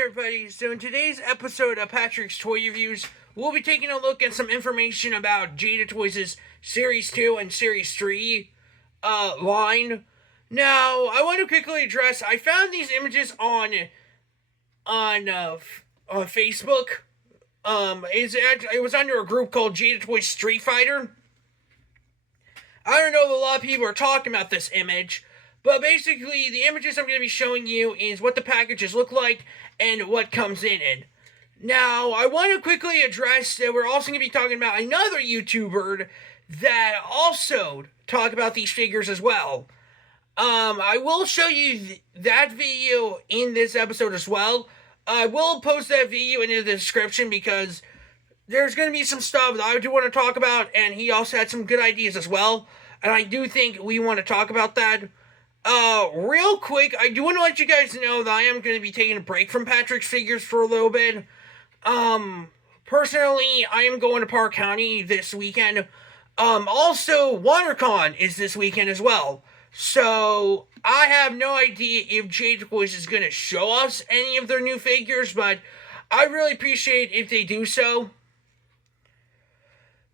Hi everybody, so in today's episode of Patrick's Toy Reviews, we'll be taking a look at some information about Jada Toys' Series 2 and Series 3 line. Now, I want to quickly address, I found these images on Facebook. It was under a group called Jada Toys Street Fighter. I don't know if a lot of people are talking about this image, but basically, the images I'm going to be showing you is what the packages look like and what comes in it. Now, I want to quickly address that we're also going to be talking about another YouTuber that also talk about these figures as well. I will show you that video in this episode as well. I will post that video in the description because there's going to be some stuff that I do want to talk about, and he also had some good ideas as well. And I do think we want to talk about that. Real quick, I do want to let you guys know that I am going to be taking a break from Patrick's figures for a little bit. Personally, I am going to Park County this weekend. Also, WonderCon is this weekend as well. So, I have no idea if Jada Toys is going to show us any of their new figures, but I really appreciate if they do so.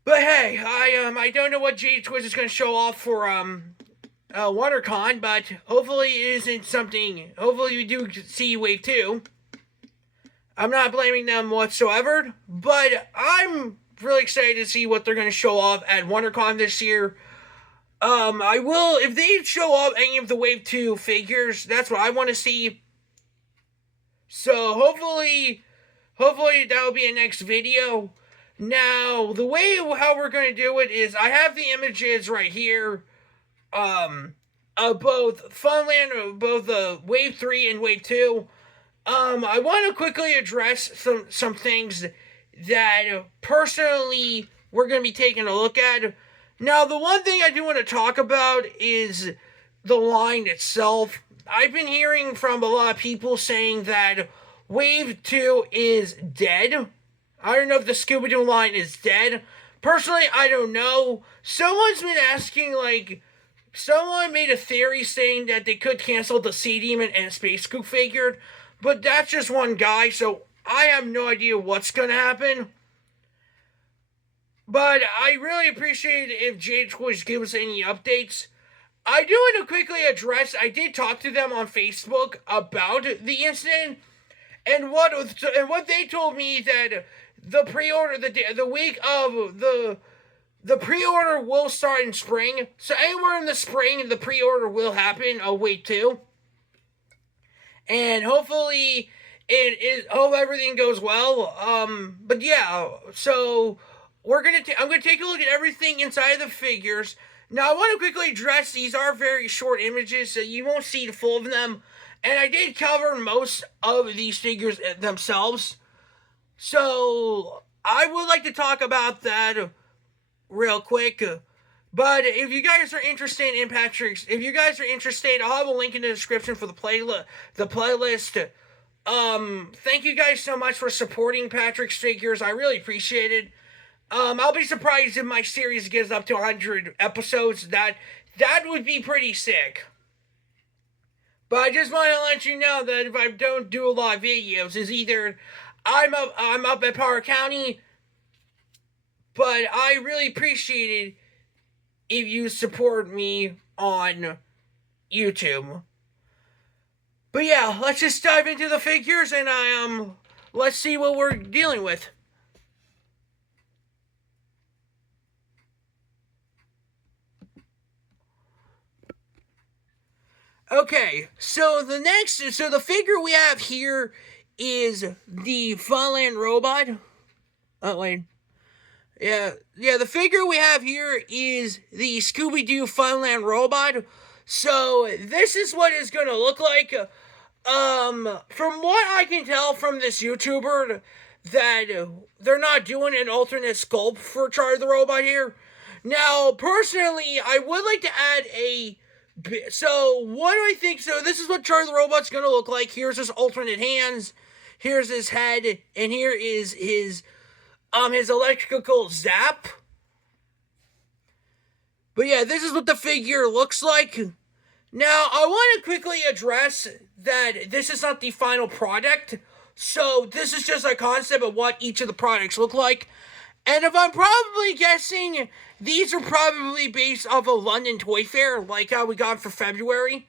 But hey, I don't know what Jada Toys is going to show off for, WonderCon, but hopefully it isn't something, hopefully we do see Wave 2. I'm not blaming them whatsoever, but I'm really excited to see what they're going to show off at WonderCon this year. I will, if they show off any of the Wave 2 figures, that's what I want to see. So hopefully that will be a next video. Now, the way how we're going to do it is, I have the images right here, of both Funland, both the Wave 3 and Wave 2. I want to quickly address some things that, personally, we're going to be taking a look at. Now, the one thing I do want to talk about is the line itself. I've been hearing from a lot of people saying that Wave 2 is dead. I don't know if the Scooby Doo line is dead. Personally, I don't know. Someone's been asking, someone made a theory saying that they could cancel the Sea Demon and Space Scoop figure, but that's just one guy, so I have no idea what's going to happen. But I really appreciate it if Jada Toys give us any updates. I do want to quickly address, I did talk to them on Facebook about the incident, and what they told me that the pre-order, the week of the pre-order will start in spring. So anywhere in the spring, the pre-order will happen. Oh, wait, too. And hopefully, hope everything goes well. But yeah, so I'm gonna take a look at everything inside the figures. Now, I want to quickly address, these are very short images, so you won't see the full of them. And I did cover most of these figures themselves. So, I would like to talk about that real quick. But if you guys are interested in Patrick's, I'll have a link in the description for the playlist. Thank you guys so much for supporting Patrick's figures. I really appreciate it. I'll be surprised if my series gets up to 100 episodes. That would be pretty sick. But I just want to let you know that if I don't do a lot of videos, is either I'm up at Power County, but I really appreciate it if you support me on YouTube. But yeah, let's just dive into the figures and let's see what we're dealing with. Okay, so the figure we have here is the Funland robot. Oh, wait. Yeah, the figure we have here is the Scooby Doo Funland robot. So, this is what it's going to look like. From what I can tell from this YouTuber, that they're not doing an alternate sculpt for Charlie the Robot here. Now, personally, I would like to add so, what do I think? So, this is what Charlie the Robot's going to look like. Here's his alternate hands. Here's his head. And here is his electrical zap. But yeah, this is what the figure looks like. Now, I want to quickly address that this is not the final product, so this is just a concept of what each of the products look like. And if I'm probably guessing, these are probably based off a London Toy Fair, like how we got for February.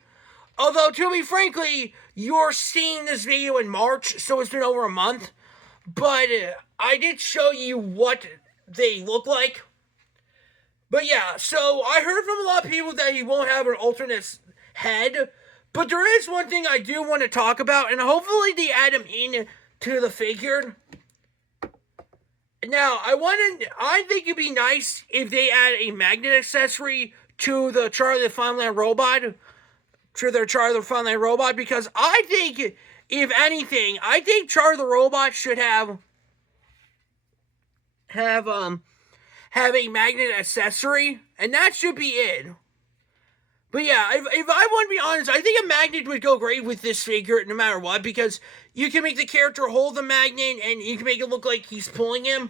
Although, to be frankly, you're seeing this video in March, so it's been over a month. But I did show you what they look like. But yeah, so I heard from a lot of people that he won't have an alternate head. But there is one thing I do want to talk about, and hopefully they add him in to the figure. Now, I think it'd be nice if they add a magnet accessory to the Charlie the Funland robot, to their Charlie the Funland robot, because I think, if anything, I think Charlie the robot should have a magnet accessory, and that should be it. But yeah, if I want to be honest, I think a magnet would go great with this figure no matter what, because you can make the character hold the magnet and you can make it look like he's pulling him.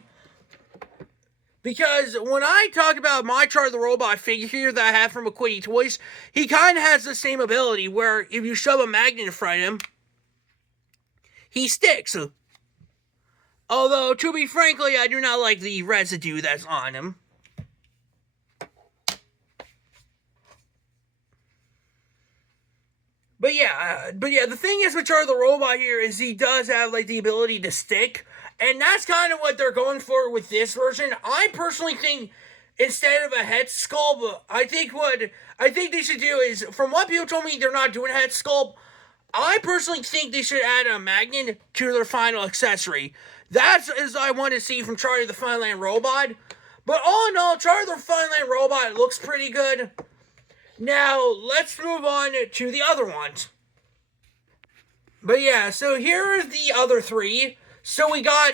Because when I talk about my Charlie the Robot figure that I have from Equity Toys, he kind of has the same ability where if you shove a magnet in front of him, he sticks. Although, to be frankly, I do not like the residue that's on him. But yeah, the thing is with Charlie the Robot here is he does have, like, the ability to stick. And that's kind of what they're going for with this version. I personally think, instead of a head sculpt, I think they should do is, from what people told me, they're not doing a head sculpt. I personally think they should add a magnet to their final accessory. That's as I want to see from Charlie the Funland Robot. But all in all, Charlie the Funland Robot looks pretty good. Now, let's move on to the other ones. But yeah, so here are the other three. So we got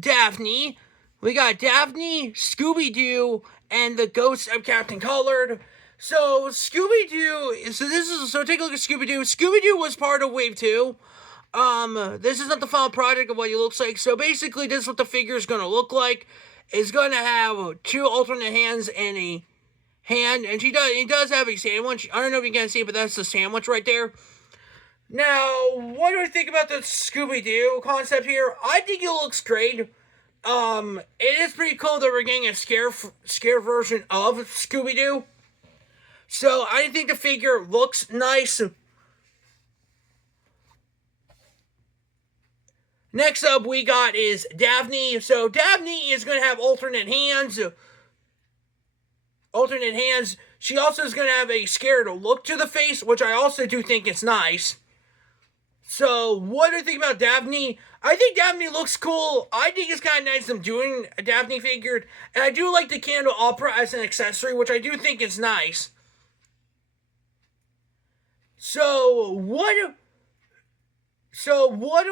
Daphne. We got Daphne, Scooby Doo, and the Ghost of Captain Colored. So Scooby Doo. So take a look at Scooby Doo. Scooby Doo was part of Wave 2. This is not the final product of what he looks like. So basically, this is what the figure is going to look like. It's going to have two alternate hands and a hand, and he does have a sandwich. I don't know if you can see it, but that's the sandwich right there. Now, what do I think about the Scooby-Doo concept here? I think it looks great. It is pretty cool that we're getting a scare version of Scooby-Doo. So, I think the figure looks nice. Next up, we got is Daphne. So, Daphne is going to have alternate hands. She also is going to have a scared look to the face, which I also do think is nice. So, what do you think about Daphne? I think Daphne looks cool. I think it's kind of nice them doing a Daphne figure. And I do like the candle opera as an accessory, which I do think is nice. So, what do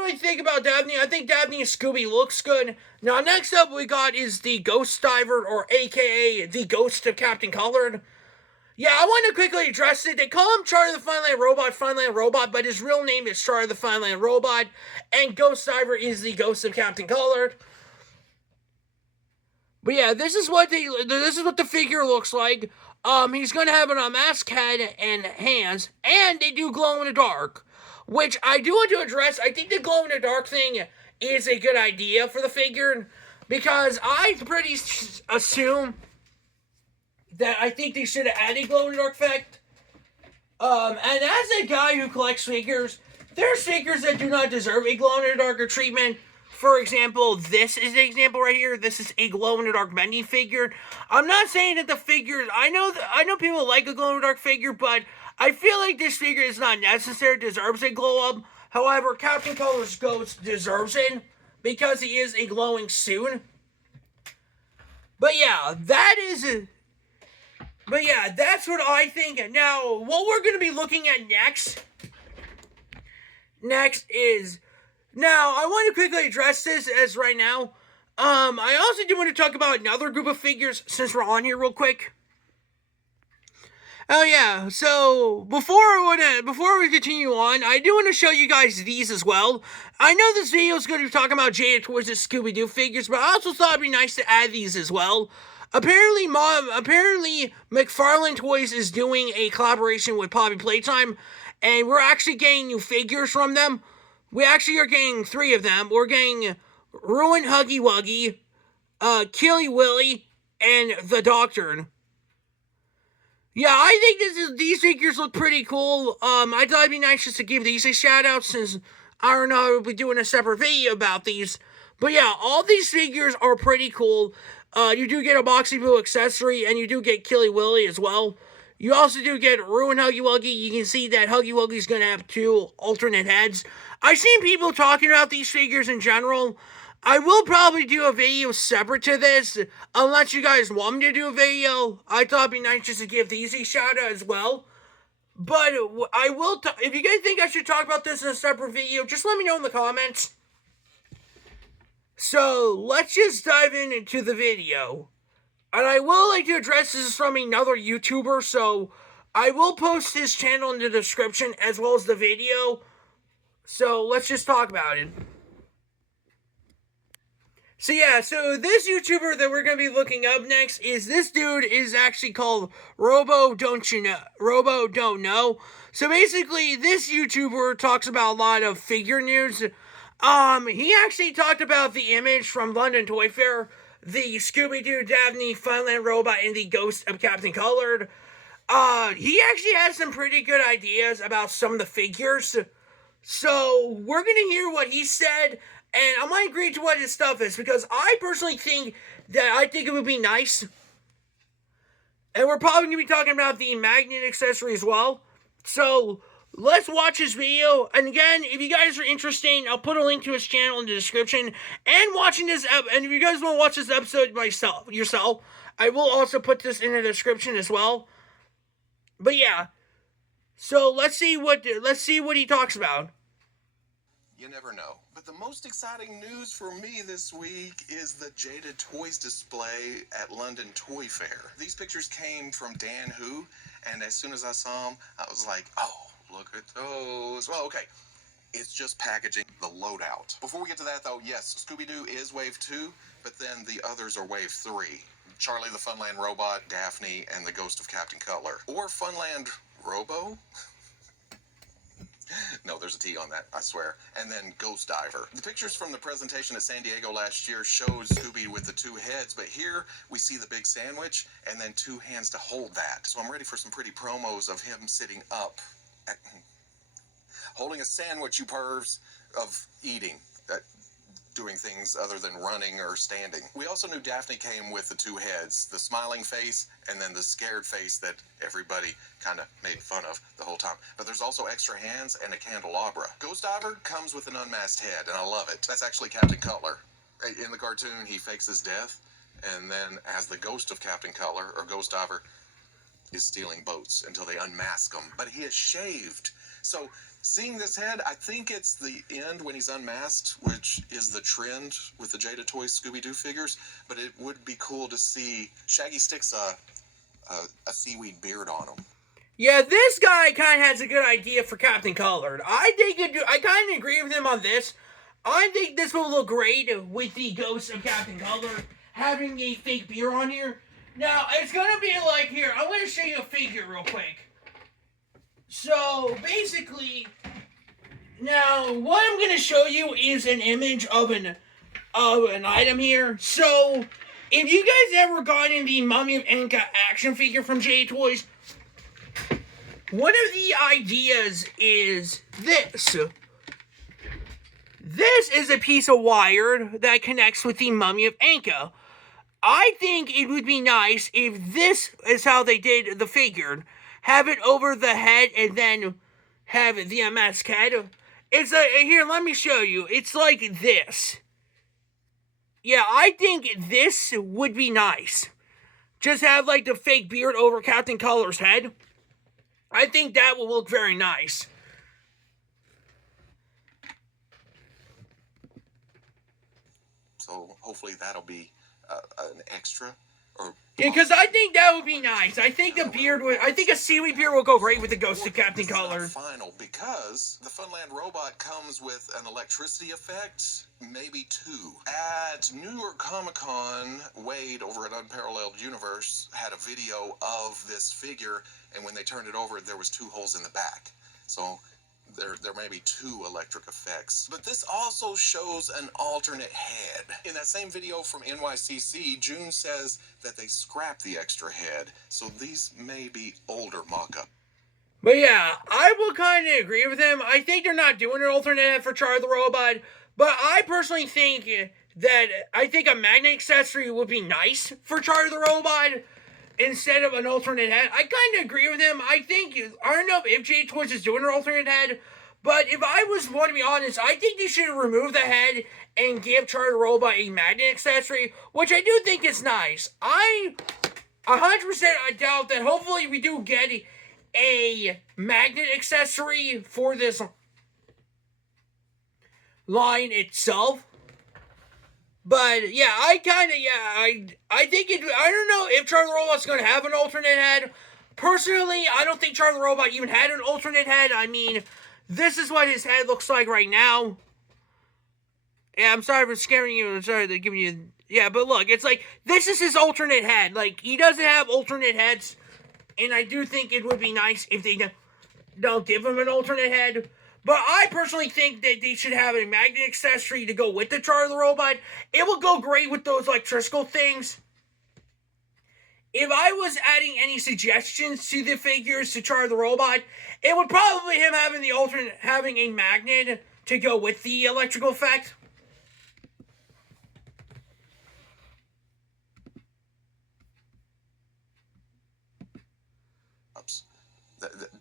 I think about Daphne? I think Daphne and Scooby looks good. Now, next up we got is the Ghost Diver, or a.k.a. the Ghost of Captain Colored. Yeah, I want to quickly address it. They call him Charlie the Funland Robot, but his real name is Charlie the Funland Robot, and Ghost Diver is the Ghost of Captain Colored. But yeah, this is what the figure looks like. He's gonna have an unmasked head and hands, and they do glow in the dark, which I do want to address. I think the glow in the dark thing is a good idea for the figure, because I pretty assume that I think they should have added glow-in-the-dark effect. And as a guy who collects figures, there's figures that do not deserve a glow-in-the-dark treatment. For example, this is an example right here. This is a glow-in-the-dark Bendy figure. I'm not saying that the figures... I know people like a glow-in-the-dark figure, but I feel like this figure is not necessary. It deserves a glow-up. However, Captain Colored's Ghost deserves it, because he is a glowing suit. But yeah, that's what I think. Now, what we're going to be looking at next is... Now, I want to quickly address this as right now. I also do want to talk about another group of figures, since we're on here real quick. Oh yeah, so before we continue on, I do want to show you guys these as well. I know this video is going to be talking about Jada Toys' Scooby Doo figures, but I also thought it'd be nice to add these as well. Apparently, McFarlane Toys is doing a collaboration with Poppy Playtime, and we're actually getting new figures from them. We actually are getting 3 of them. We're getting Ruined Huggy Wuggy, Killy Willy, and the Doctor. Yeah, I think these figures look pretty cool. I thought it'd be nice just to give these a shout out since I don't know, I'll be doing a separate video about these. But yeah, all these figures are pretty cool. You do get a Boxy Boo accessory, and you do get Killy Willy as well. You also do get Ruin Huggy Wuggy. You can see that Huggy Wuggy's going to have 2 alternate heads. I've seen people talking about these figures in general. I will probably do a video separate to this, unless you guys want me to do a video. I thought it'd be nice just to give these a shout out as well. But I will, if you guys think I should talk about this in a separate video, just let me know in the comments. So, let's just dive into the video. And I will like to address this from another YouTuber, so I will post his channel in the description as well as the video. So, let's just talk about it. So yeah, so this YouTuber that we're going to be looking up next is this dude is actually called Robo Don't Know. So basically, this YouTuber talks about a lot of figure news. He actually talked about the image from London Toy Fair, the Scooby Doo, Daphne, Funland Robot, and the Ghost of Captain Colored. He actually has some pretty good ideas about some of the figures. So we're going to hear what he said. And I might agree to what his stuff is, because I personally think it would be nice. And we're probably going to be talking about the magnet accessory as well. So, let's watch his video. And again, if you guys are interested, I'll put a link to his channel in the description. And and if you guys want to watch this episode yourself, I will also put this in the description as well. But yeah. So, let's see what he talks about. You never know. But the most exciting news for me this week is the Jada Toys display at London Toy Fair. These pictures came from Dan Who, and as soon as I saw them, I was like, oh, look at those. Well, okay. It's just packaging the loadout. Before we get to that, though, yes, Scooby Doo is Wave 2, but then the others are Wave 3. Charlie the Funland Robot, Daphne, and the Ghost of Captain Cutler. Or Funland Robo? No, there's a T on that, I swear. And then Ghost Diver. The pictures from the presentation at San Diego last year showed Scooby with the 2 heads, but here we see the big sandwich and then 2 hands to hold that. So I'm ready for some pretty promos of him sitting up, holding a sandwich, you pervs, of eating. Doing things other than running or standing. We also knew Daphne came with the 2 heads, the smiling face and then the scared face that everybody kind of made fun of the whole time. But there's also extra hands and a candelabra. Ghost Diver comes with an unmasked head, and I love it. That's actually Captain Cutler. In the cartoon, he fakes his death, and then as the ghost of Captain Cutler, or Ghost Diver, is stealing boats until they unmask him. But he is shaved. So seeing this head, I think it's the end when he's unmasked, which is the trend with the Jada Toys Scooby Doo figures. But it would be cool to see Shaggy sticks a seaweed beard on him. Yeah, this guy kind of has a good idea for Captain Colored. I kind of agree with him on this. I think this will look great with the Ghost of Captain Colored having a fake beard on here. Now, it's going to be like here. I'm going to show you a figure real quick. So, basically, now, what I'm going to show you is an image of an item here. So, if you guys ever gotten the Mummy of Enka action figure from Jada Toys, one of the ideas is this. This is a piece of wire that connects with the Mummy of Enka. I think it would be nice if this is how they did the figure. Have it over the head and then have the unmasked head. Here, let me show you. It's like this. Yeah, I think this would be nice. Just have like the fake beard over Captain Color's head. I think that will look very nice. So hopefully that'll be an extra Or because I think that would be nice. I think I think a seaweed beard will go great with the Ghost of Captain Color. Final, because the Funland robot comes with an electricity effect, maybe two. At New York Comic Con, Wade over at Unparalleled Universe had a video of this figure, and when they turned it over, there was 2 holes in the back. So there may be 2 electric effects. But this also shows an alternate head. In that same video from NYCC, June says that they scrapped the extra head, so these may be older mock-up. But yeah, I will kind of agree with him. I think they're not doing an alternate head for Charlie the Robot, but I personally think that a magnet accessory would be nice for Charlie the Robot instead of an alternate head. I kind of agree with him. I don't know if Jada Toys is doing an alternate head, but if I was want to be honest, I think they should remove the head and give Charlie the Robot a magnet accessory, which I do think is nice. I 100% doubt that hopefully we do get a magnet accessory for this line itself. But yeah, I think I don't know if Charlie the Robot's going to have an alternate head. Personally, I don't think Charlie the Robot even had an alternate head. I mean, this is what his head looks like right now. Yeah, I'm sorry for scaring you. I'm sorry for giving you... Yeah, but look, it's like, this is his alternate head. Like, he doesn't have alternate heads. And I do think it would be nice if they don't give him an alternate head. But I personally think that they should have a magnet accessory to go with the Charlie the Robot. It will go great with those electrical things. If I was adding any suggestions to the figures to Charlie the Robot, it would probably him having a magnet to go with the electrical effect.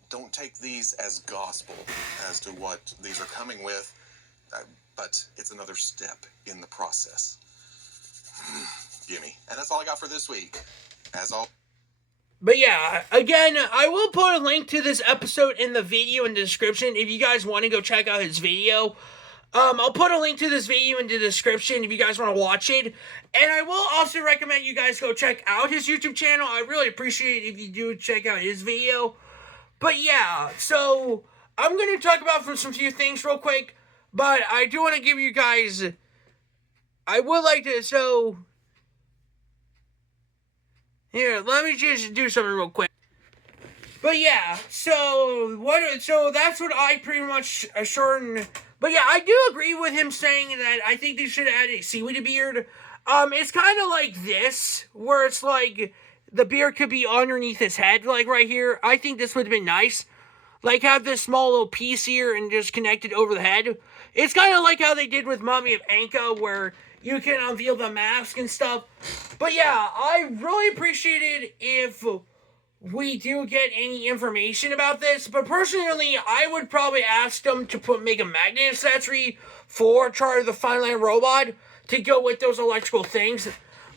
Don't take these as gospel as to what these are coming with, but it's another step in the process. Gimme. And that's all I got for this week. As all. But yeah, again, I will put a link to this episode in the video in the description if you guys want to go check out his video. I'll put a link to this video in the description if you guys want to watch it. And I will also recommend you guys go check out his YouTube channel. I really appreciate it if you do check out his video. But yeah, so I'm going to talk about some few things real quick. But I do want to give you guys... I would like to... So... Here, let me just do something real quick. But yeah, so that's what I pretty much assured. But yeah, I do agree with him saying that I think they should add a seaweed beard. It's kind of like this, where it's like the beard could be underneath his head, like right here. I think this would have been nice. Like have this small little piece here and just connect it over the head. It's kind of like how they did with Mummy of Anka, where you can unveil the mask and stuff. But yeah, I really appreciate it if we do get any information about this. But personally, I would probably ask them to make a magnet accessory for Charlie the Funland Robot to go with those electrical things.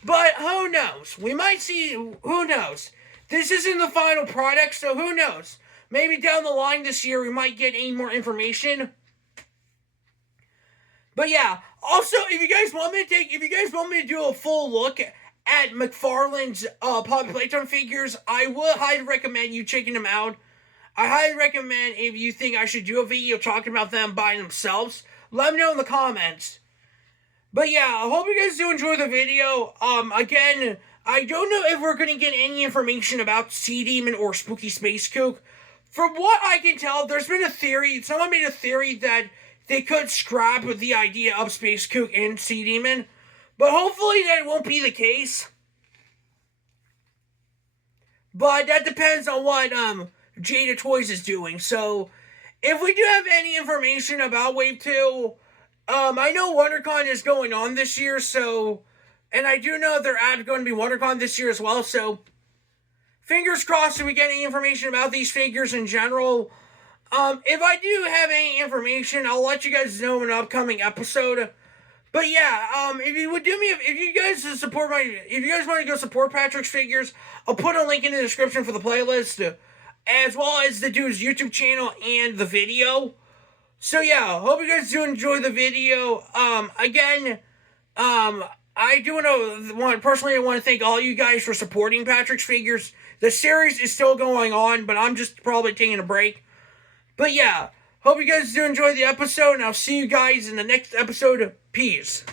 But who knows? We might see, who knows? This isn't the final product, so who knows? Maybe down the line this year we might get any more information. But yeah, also, if you guys want me to do a full look at McFarlane's Poppy Playtime figures, I would highly recommend you checking them out. I highly recommend if you think I should do a video talking about them by themselves, let me know in the comments. But yeah, I hope you guys do enjoy the video. Again, I don't know if we're going to get any information about Sea Demon or Spooky Space Kook. From what I can tell, there's been a theory, someone made a theory that they could scrap the idea of Space Kook and Sea Demon. But hopefully that won't be the case. But that depends on what Jada Toys is doing. So, if we do have any information about Wave 2, I know WonderCon is going on this year, so... And I do know they're going to be WonderCon this year as well, so... Fingers crossed if we get any information about these figures in general. If I do have any information, I'll let you guys know in an upcoming episode. But yeah, if you guys want to go support Patrick's figures, I'll put a link in the description for the playlist, as well as the dude's YouTube channel and the video. So yeah, hope you guys do enjoy the video. Again, I I do want to thank all you guys for supporting Patrick's Figures. The series is still going on, but I'm just probably taking a break. But yeah, hope you guys do enjoy the episode, and I'll see you guys in the next episode. Peace.